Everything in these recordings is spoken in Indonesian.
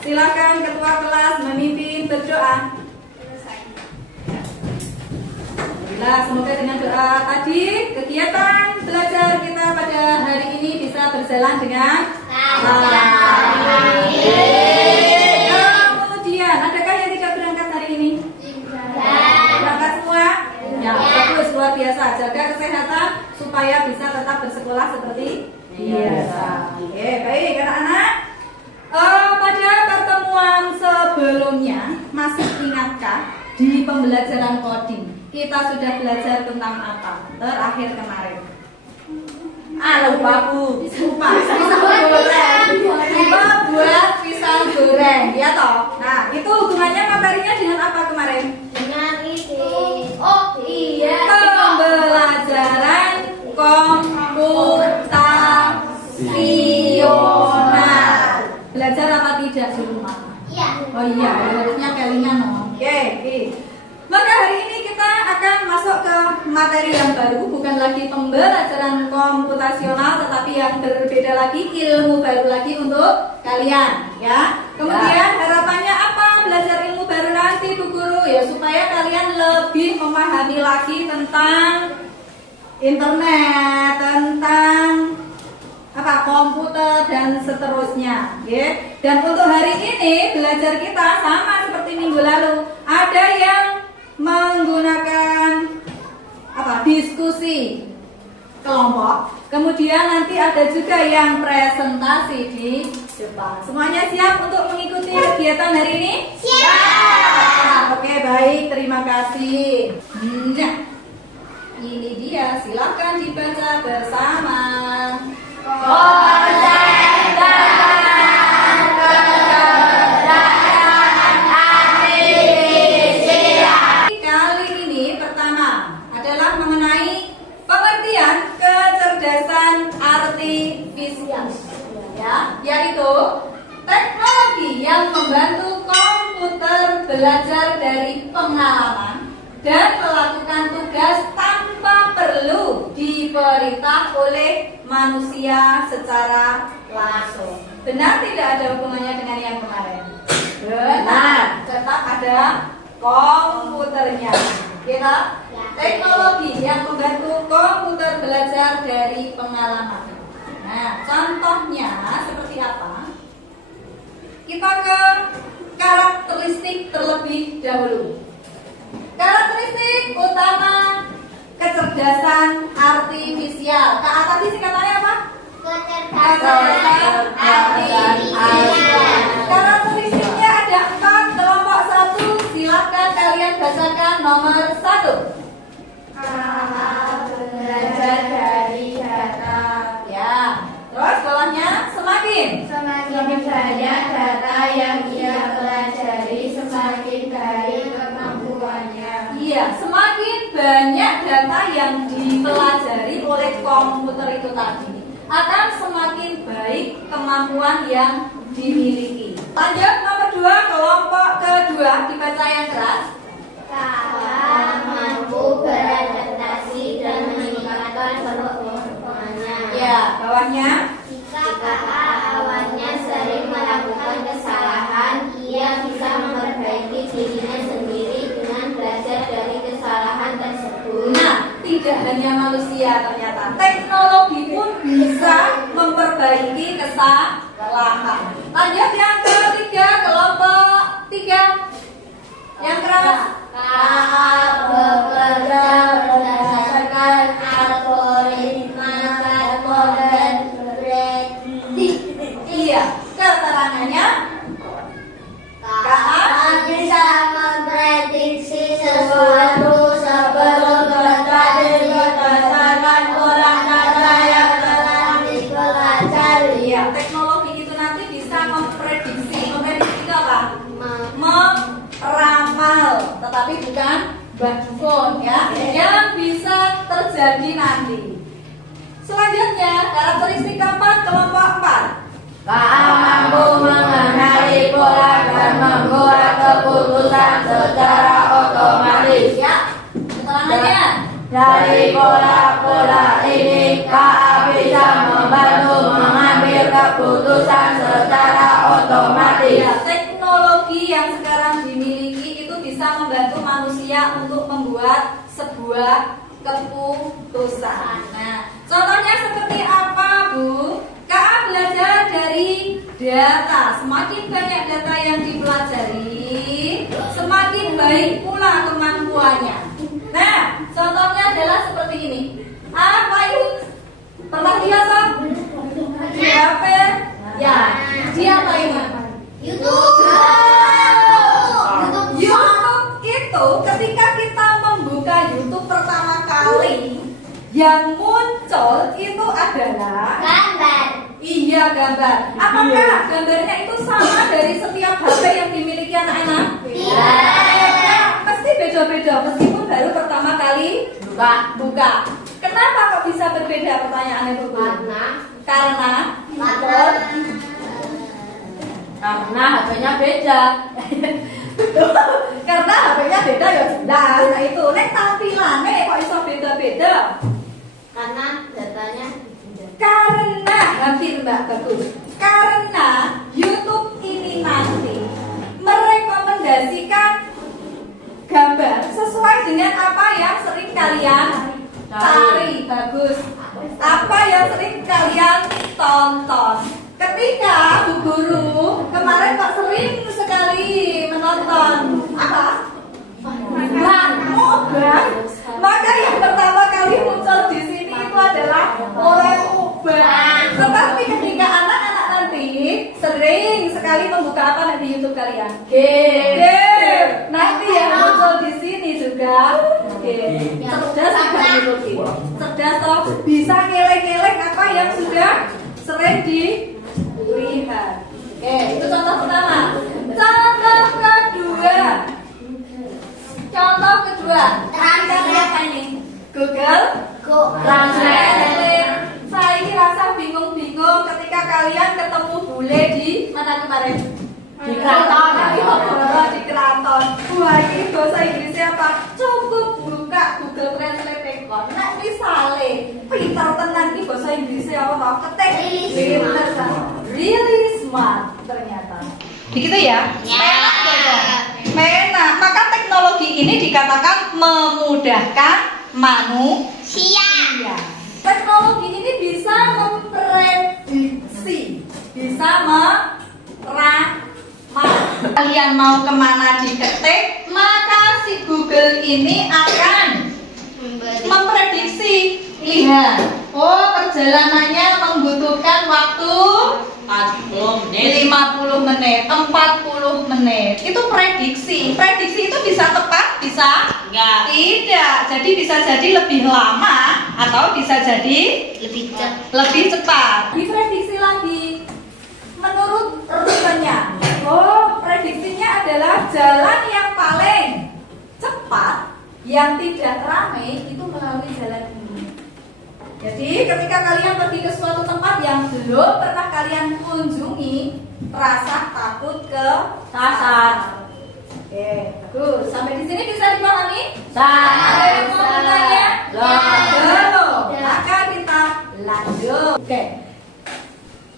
Silakan ketua kelas memimpin berdoa. Semoga dengan doa tadi kegiatan belajar kita pada hari ini bisa berjalan dengan baik. Kemudian adakah yang tidak berangkat hari ini? Berangkat semua? Ya, bagus, luar biasa. Jaga kesehatan supaya bisa tetap bersekolah seperti biasa. Oke, baik anak-anak. Pada pertemuan sebelumnya masih ingatkah di pembelajaran coding kita sudah belajar tentang apa terakhir kemarin? Lupa Bu. Lupa. Pisang goreng. Buat pisang goreng, ya toh. Nah, itu hubungannya materinya dengan apa kemarin? Dengan itu. Oh iya. Pembelajaran komputasional. Belajar apa tidak di rumah? Iya. Oh iya, harusnya kelingan no. Oke. Maka hari ini kita akan masuk ke materi yang baru, bukan lagi pembelajaran komputasional, tetapi yang berbeda lagi, ilmu baru lagi untuk kalian, ya. Kemudian harapannya apa? Belajar ilmu baru nanti Bu Guru, ya supaya kalian lebih memahami lagi tentang internet, tentang komputer dan seterusnya, ya. Dan untuk hari ini belajar kita sama seperti minggu lalu, ada yang menggunakan diskusi kelompok, kemudian nanti ada juga yang presentasi di depan. Semuanya siap untuk mengikuti kegiatan hari ini? Siap. Oke, baik, terima kasih. Nah, ini dia, silakan dibaca bersama. Kali ini pertama adalah mengenai pengertian kecerdasan artifisial, ya, yaitu teknologi yang membantu komputer belajar dari pengalaman dan melakukan tugas tanpa perlu diperintah oleh manusia secara langsung. Benar tidak ada hubungannya dengan yang kemarin? Benar, tetap ada komputernya. Kita teknologi yang membantu komputer belajar dari pengalaman. Nah, contohnya seperti apa? Kita ke karakteristik terlebih dahulu. Karakteristik utama kecerdasan artifisial. Kak tadi singkatannya apa? Kecerdasan artifisial. Karakteristiknya ada 4, kelompok 1. Silakan kalian bacakan nomor 1. Belajar dari data. Ya. Terus bawahnya semakin banyak data yang ia pelajari, semakin baik kemampuannya. Iya, semakin banyak data yang dipelajari oleh komputer itu tadi, akan semakin baik kemampuan yang dimiliki. Lanjut nomor 2, kelompok kedua, dibaca yang keras. Kakak mampu beradaptasi dan meningkatkan performanya. Ya, bawahnya. Jika kakak awalnya sering melakukan kesalahan, ia bisa memperbaiki dirinya sendiri dengan belajar dari kesalahan tersebut. Nah, tidak hanya manusia ternyata, teknologi pun bisa memperbaiki kesalahan. Lanjut yang ketiga, kelompok 3, yang keras. Kakak bekerja berdasarkan algoritma dan prediksi. Iya, keterangannya Kakak bisa memprediksi sesuatu sebelum terjadi berdasarkan pola data yang telah dipelajari. Iya, teknologi itu nanti bisa memprediksi itu apa? Meramal, tetapi bukan dukun, ya, yang bisa terjadi nanti. Selanjutnya, karakteristik keempat, kelompok 4. Kakak mampu mengenali pola dan membuat keputusan secara otomatis. Ya, keterangannya. Dari pola-pola ini, Kakak bisa membantu mengambil keputusan secara otomatis. otomatis. Ya, teknologi yang sekarang dimiliki itu bisa membantu manusia untuk membuat sebuah keputusan. Nah, contohnya seperti apa, Bu? Kak belajar dari data. Semakin banyak data yang dipelajari, semakin baik pula kemampuannya. Nah, contohnya adalah seperti ini. Apa itu? Pernah lihat, Sob? Di HP? Ya. Di apa ini? YouTube. YouTube itu ketika kita membuka YouTube pertama kali, yang muncul itu adalah Gambar. iya, gambar. Apakah gambarnya itu sama dari setiap HP yang dimiliki anak-anak? Iya. Pasti beda-beda meskipun baru pertama kali buka. Kenapa kok bisa berbeda pertanyaannya, Bu? Karena Karena HP-nya beda. karena HP-nya beda ya jelas. Nah itu, nek tampilannya kok bisa beda-beda? Karena datanya Karena hampir Mbak bagus. Karena YouTube ini nanti merekomendasikan gambar sesuai dengan apa yang sering kalian cari. Bagus. Apa yang sering kalian tonton. Ketika Bu Guru kemarin kok sering sekali menonton apa? Mobile. Maka yang pertama kali muncul di sini itu adalah orang mobile. Tetapi ketika anak-anak nanti sering sekali membuka apa nanti YouTube kalian? Game. Nanti yang muncul di sini juga game. Cerdas juga YouTube. Cerdas toh bisa ngeleng-ngeleng apa yang sudah sering dilihat. Oke, itu contoh pertama. Contoh kedua. Contoh kedua. Translate. Apa ini? Google Translate. Saya ini rasa bingung-bingung ketika kalian ketemu bule di mana kemarin? Di Keraton. Di Keraton. Wah, ini bahasa Inggrisnya apa? Cukup buka Google Translate kon. Nek misale pinter tenan iki bahasa Inggrisnya apa? Ketik pinter. Really smart ternyata. Begitu ya? Mena. Maka teknologi ini dikatakan memudahkan manusia. Teknologi ini bisa memprediksi, bisa meramal. Kalian mau kemana diketik, maka si Google ini akan memprediksi. Lihat, oh perjalanannya membutuhkan waktu 50 menit, 40 menit. Itu prediksi. Prediksi itu bisa tepat, bisa Enggak. tidak. Jadi bisa jadi lebih lama atau bisa jadi lebih cepat. Diprediksi lagi menurut rutenya. Oh, prediksinya adalah jalan yang paling cepat yang tidak ramai itu melalui jalan ini. Jadi ketika kalian pergi ke suatu tempat yang belum pernah kalian kunjungi, rasa takut kesasar. Oke, bagus. Sampai di sini bisa dipahami? Ada yang mau bertanya? Belum. Maka kita lanjut. Oke.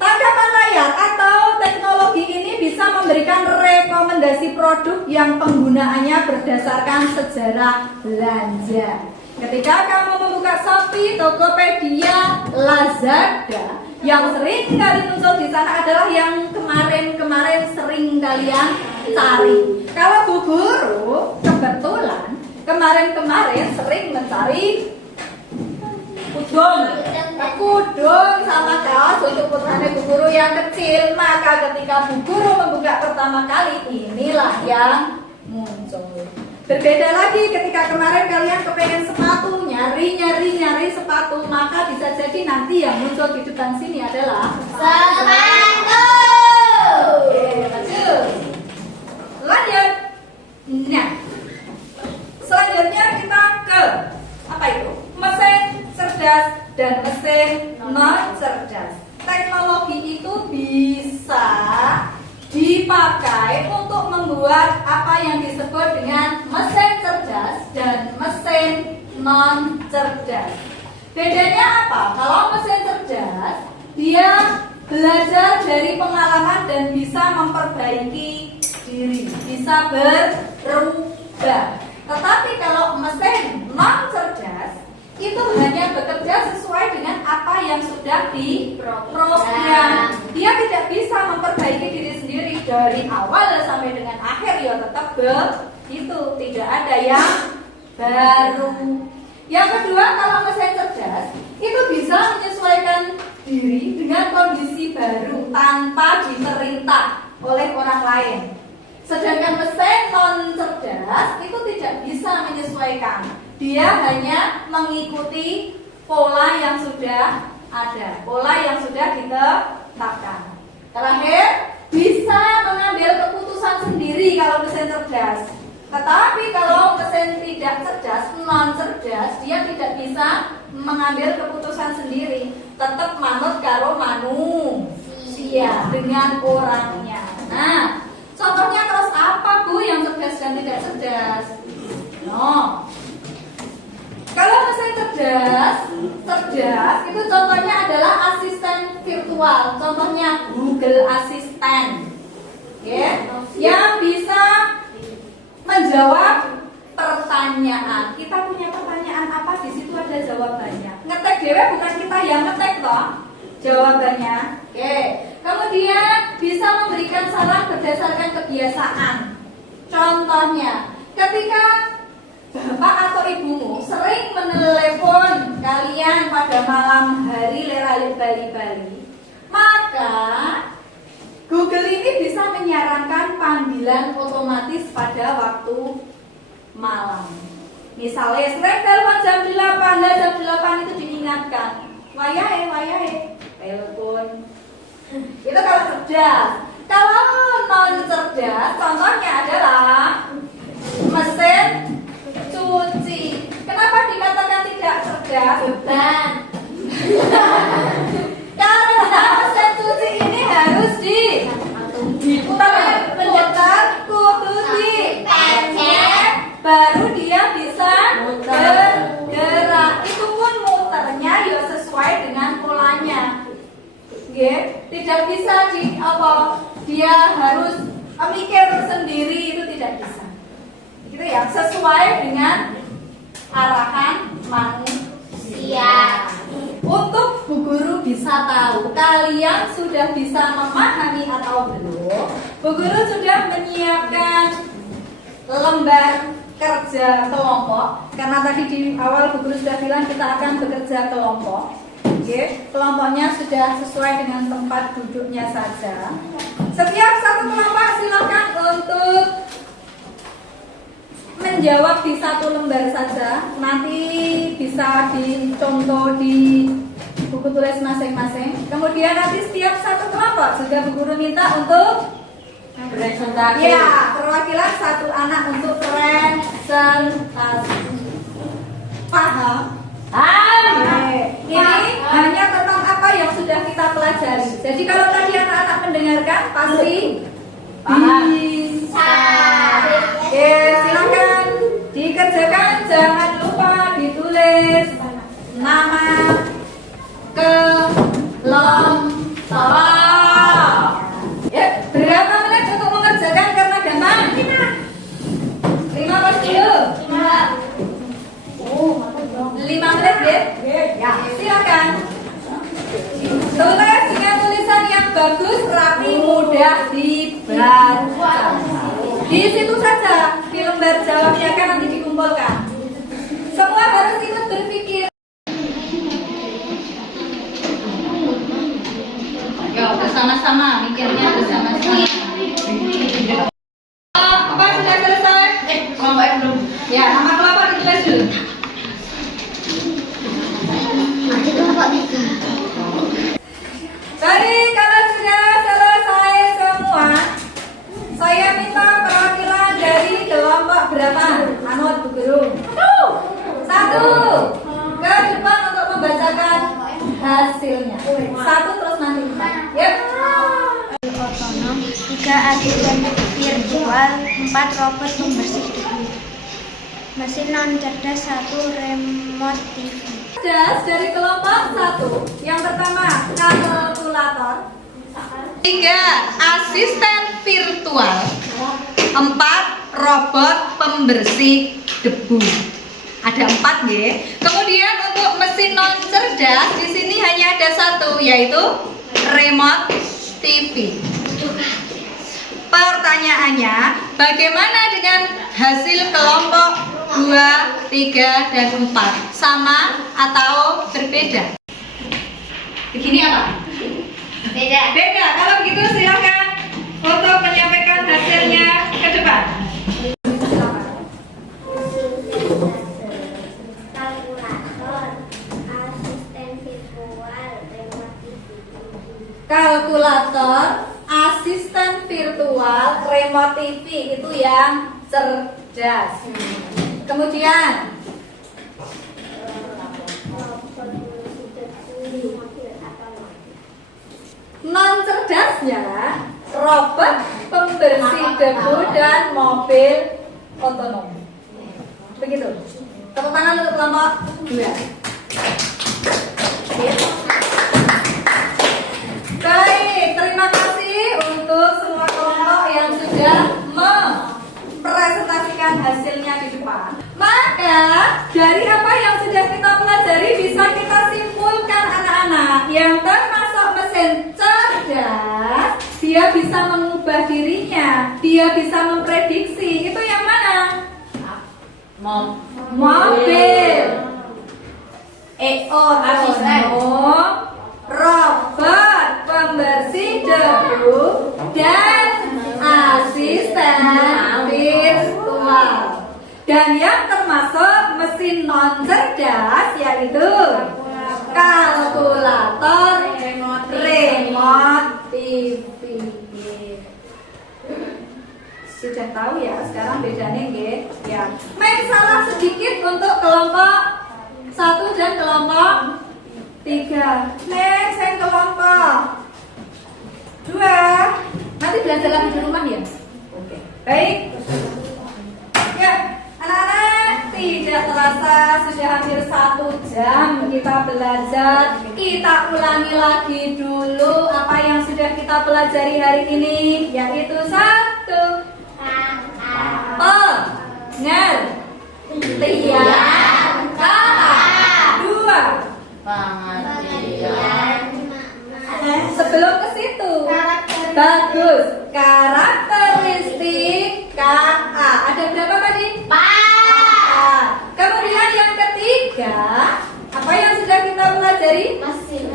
Tangkapan layar atau teknologi ini bisa memberikan rekomendasi produk yang penggunaannya berdasarkan sejarah belanja. Ketika kamu membuka Shopee, Tokopedia, Lazada, yang sering kali muncul di sana adalah yang kemarin sering kalian cari. Kalau Bu Guru kebetulan kemarin sering mencari kudung sama kaos untuk putranya Bu Guru yang kecil. Maka ketika Bu Guru membuka pertama kali, inilah yang muncul. Berbeda lagi ketika kemarin kalian kepengen sepatu, nyari sepatu, maka bisa jadi nanti yang muncul di depan sini adalah sepatu. Lanjut. Nah, selanjutnya kita ke apa itu? Mesin cerdas dan mesin non cerdas. Teknologi itu bisa dipakai untuk membuat apa yang disebut dengan mesin cerdas dan mesin non cerdas. Bedanya apa? Kalau mesin cerdas dia belajar dari pengalaman dan bisa memperbaiki diri, bisa berubah. Tetapi kalau mesin non cerdas itu hanya bekerja sesuai dengan apa yang sudah diprogram. Dia tidak bisa memperbaiki diri sendiri dari awal sampai dengan akhir, ya tetap begitu, tidak ada yang baru. Yang kedua, kalau mesin cerdas itu bisa menyesuaikan diri dengan kondisi baru tanpa diperintah oleh orang lain. Sedangkan mesin non cerdas itu tidak bisa menyesuaikan. Dia hanya mengikuti pola yang sudah ada, pola yang sudah ditetapkan. Terakhir, bisa mengambil keputusan sendiri kalau mesin cerdas. Tetapi kalau mesin tidak cerdas, non cerdas, dia tidak bisa mengambil keputusan sendiri. Tetap manut karo manusia dengan orangnya. Nah, contohnya terus apa Bu yang cerdas dan tidak cerdas? No. Kalau mesin cerdas itu contohnya adalah asisten virtual. Contohnya Google Assistant, yang bisa menjawab pertanyaan. Kita punya pertanyaan apa, di situ ada jawabannya. Ngetek dewe bukan kita yang ngetek toh jawabannya. Kemudian bisa memberikan saran berdasarkan kebiasaan. Contohnya, ketika bapak atau ibumu sering menelepon kalian pada malam hari leralik bali-bali, maka Google ini bisa menyarankan panggilan otomatis pada waktu malam. Misalnya sering telepon jam 8, nah jam 8 itu diingatkan, wayahe, telepon. Itu kalau cerdas. Kalau non cerdas, contohnya adalah mesin cuci. Kenapa dikatakan tidak cerdas? Beban. Karena mesin cuci ini harus diputar kudu dipencet, baru dia bisa bergerak. Itu pun muternya ya sesuai dengan polanya. Tidak bisa dia harus mikir sendiri, itu tidak bisa. Gitu ya, sesuai dengan arahan manusia. Untuk Bu Guru bisa tahu kalian sudah bisa memahami atau belum, Bu Guru sudah menyiapkan lembar kerja kelompok. Karena tadi di awal Bu Guru sudah bilang kita akan bekerja kelompok. Kelompoknya sudah sesuai dengan tempat duduknya saja. Setiap satu kelompok silakan untuk menjawab di satu lembar saja. Nanti bisa dicontoh di buku tulis masing-masing. Kemudian nanti setiap satu kelompok juga Bu Guru minta untuk presentasi. Ya, perwakilan satu anak untuk presentasi. Paham? Ini hanya tentang apa yang sudah kita pelajari. Jadi kalau tadi anak-anak mendengarkan pasti bisa. Silakan dikerjakan. Jangan lupa ditulis nama kelompok. Berapa menit untuk mengerjakan karena gampang? 5 pas dulu. 5 menit ya, silakan. Tulis dengan tulisan yang bagus, rapi, mudah dibaca. Di situ saja di lembar jawabnya kan nanti dikumpulkan. Semua harus ikut berpikir. Ya, bersama-sama, mikirnya bersama-sama. Apa sudah selesai? Kelompok belum. Ya, nama kelompok ditulis dulu. Jadi kalau sudah selesai semua, saya minta perwakilan dari kelompok berapa? Anut Bu Guru. 1. Ke depan untuk membacakan hasilnya. 1 terus nanti 4. Yuk. Otonom, 3 asisten virtual, 4 robot pembersih debu. Mesin non cerdas, 1 remote TV. Cerdas dari kelompok 1. Yang pertama kalkulator. 3. Asisten virtual. 4. Robot pembersih debu. Ada 4 ya. Kemudian untuk mesin non cerdas di sini hanya ada 1, yaitu remote TV. Pertanyaannya, bagaimana dengan hasil kelompok 2, 3, dan 4? Sama atau berbeda? Begini apa? Beda. Beda. Kalau begitu silakan untuk menyampaikan hasilnya ke depan. Kalkulator, asisten virtual, remote TV itu yang cerdas. Kemudian non cerdasnya robot pembersih debu dan mobil otonom. Begitu. Tepuk tangan untuk kelompok 2. Baik, terima kasih untuk semua kelompok yang sudah mempresentasikan hasilnya di depan. Maka dari apa yang sudah kita pelajari bisa kita simpulkan anak-anak yang termasuk mesin cerdas, dia bisa mengubah dirinya, dia bisa memprediksi. Itu yang mana? Mobil. Robot pembersih debu dan asisten virtual. Dan yang termasuk mesin non cerdas yaitu kalkulator, remote TV. Sudah tahu ya sekarang bedanya nggih? Ya. Main salah sedikit untuk kelompok 1 dan kelompok 3. Next, saya kelompok 2. Nanti belajar lagi di rumah ya? Oke. Baik. Ya, anak-anak, tidak terasa sudah hampir 1 jam kita belajar. Kita ulangi lagi dulu apa yang sudah kita pelajari hari ini, yaitu 1. Pengertian kata. 2. Sebelum ke situ, bagus. Karakteristik KA. Ada berapa tadi? 4. Kemudian yang ketiga, apa yang sudah kita pelajari? Mesin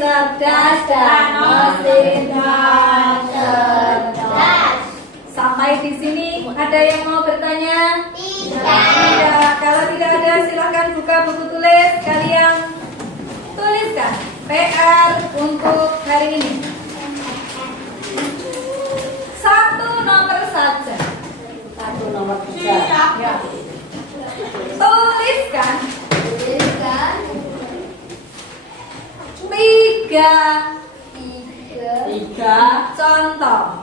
cerdas dan mesin cerdas. Sampai di sini ada yang mau bertanya? Tidak. Kalau tidak ada silahkan buka buku tulis. Kalian tuliskan PR untuk hari ini. 1 nomor saja. 1 nomor 3. Ya. Tuliskan 3 contoh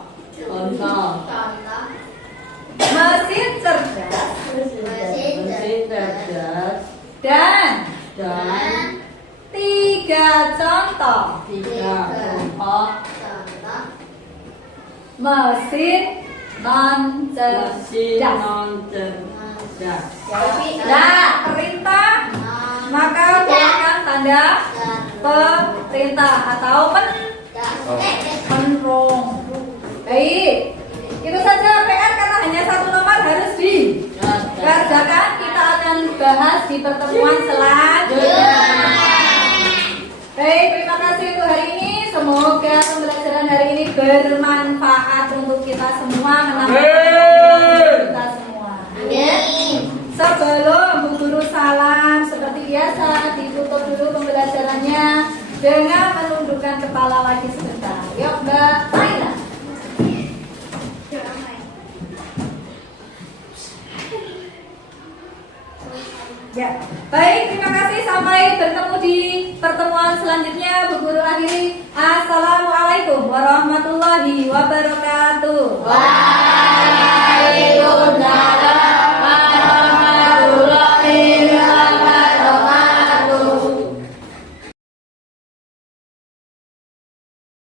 mesin cerdas dan 3 contoh mesin non cerdas. Nah, perintah maka gunakan tanda perintah atau penrong. Baik, itu saja PR karena hanya 1 nomor harus dikerjakan. Kita akan bahas di pertemuan selanjutnya. Baik, terima kasih untuk hari ini. Semoga pembelajaran hari ini bermanfaat untuk kita semua, menambah kita semua. Sebelum Bu Guru salam, seperti biasa ditutup dulu pembelajarannya dengan menundukkan kepala lagi sebentar. Yuk Mbak Maila. Ya, baik, terima kasih. Sampai bertemu di pertemuan selanjutnya. Bu Guru akhiri. Assalamualaikum warahmatullahi wabarakatuh. Waalaikumsalam.